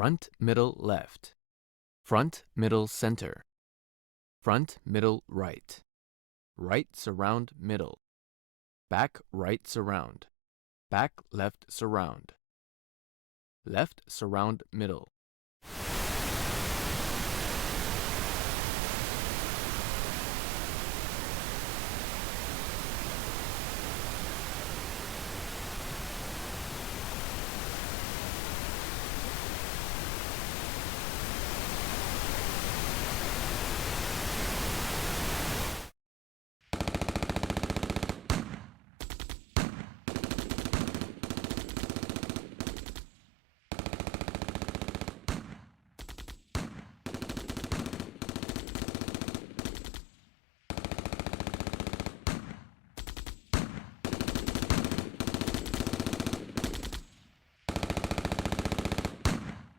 front, middle, left, front, middle, center, front, middle, right, right, surround, middle, back, right, surround, back, left, surround, left, surround, middle,